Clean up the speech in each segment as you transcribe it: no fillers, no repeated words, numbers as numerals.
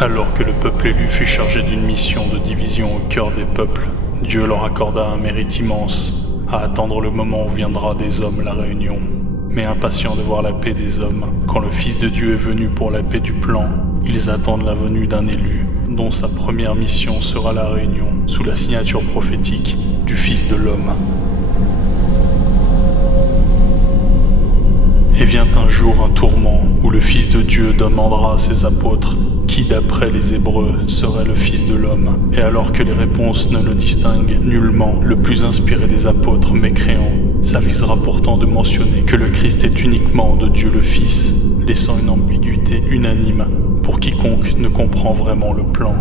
Alors que le peuple élu fut chargé d'une mission de division au cœur des peuples, Dieu leur accorda un mérite immense, à attendre le moment où viendra des hommes la réunion. Mais impatients de voir la paix des hommes, quand le Fils de Dieu est venu pour la paix du plan, ils attendent la venue d'un élu, dont sa première mission sera la réunion, sous la signature prophétique du Fils de l'homme. Et vient un jour un tourment où le Fils de Dieu demandera à ses apôtres qui, d'après les Hébreux, serait le Fils de l'homme. Et alors que les réponses ne le distinguent nullement, le plus inspiré des apôtres mécréants s'avisera pourtant de mentionner que le Christ est uniquement de Dieu le Fils, laissant une ambiguïté unanime pour quiconque ne comprend vraiment le plan.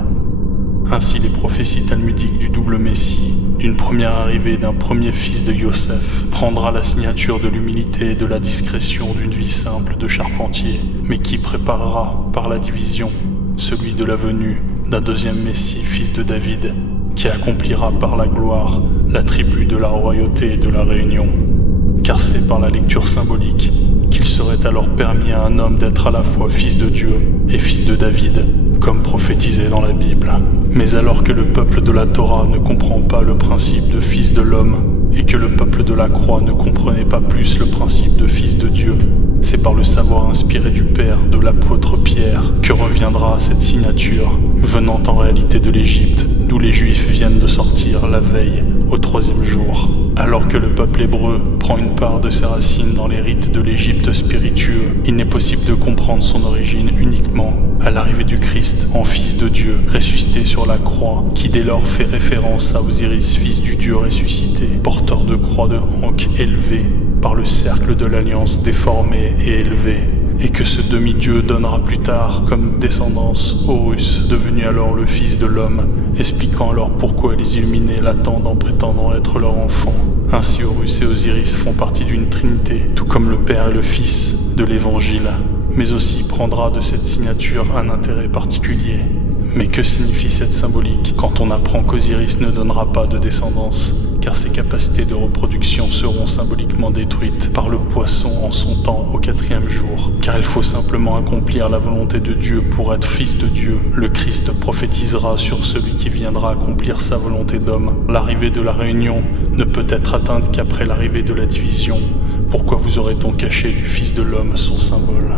Ainsi les prophéties talmudiques du double Messie, d'une première arrivée d'un premier fils de Yosef, prendra la signature de l'humilité et de la discrétion d'une vie simple de charpentier, mais qui préparera par la division celui de la venue d'un deuxième Messie, fils de David, qui accomplira par la gloire l'attribut de la royauté et de la réunion. Car c'est par la lecture symbolique qu'il serait alors permis à un homme d'être à la fois fils de Dieu et fils de David, comme prophétisé dans la Bible. Mais alors que le peuple de la Torah ne comprend pas le principe de fils de l'homme, et que le peuple de la croix ne comprenait pas plus le principe de fils de Dieu, c'est par le savoir inspiré du Père de l'apôtre Pierre que reviendra cette signature, venant en réalité de l'Égypte, d'où les Juifs viennent de sortir la veille, au 3e jour. Alors que le peuple hébreu prend une part de ses racines dans les rites de l'Égypte spiritueux, il n'est possible de comprendre son origine uniquement à l'arrivée du Christ en Fils de Dieu, ressuscité sur la croix, qui dès lors fait référence à Osiris, fils du Dieu ressuscité, porteur de croix de Hank élevée par le cercle de l'alliance déformé et élevé, et que ce demi-dieu donnera plus tard comme descendance Horus, devenu alors le Fils de l'homme, expliquant alors pourquoi les Illuminés l'attendent en prétendant être leur enfant. Ainsi Horus et Osiris font partie d'une trinité, tout comme le Père et le Fils de l'Évangile, mais aussi prendra de cette signature un intérêt particulier. Mais que signifie cette symbolique quand on apprend qu'Osiris ne donnera pas de descendance, car ses capacités de reproduction seront symboliquement détruites par le poisson en son temps au 4e jour, car il faut simplement accomplir la volonté de Dieu pour être fils de Dieu. Le Christ prophétisera sur celui qui viendra accomplir sa volonté d'homme. L'arrivée de la réunion ne peut être atteinte qu'après l'arrivée de la division. Pourquoi vous aurait-on caché du Fils de l'homme son symbole ?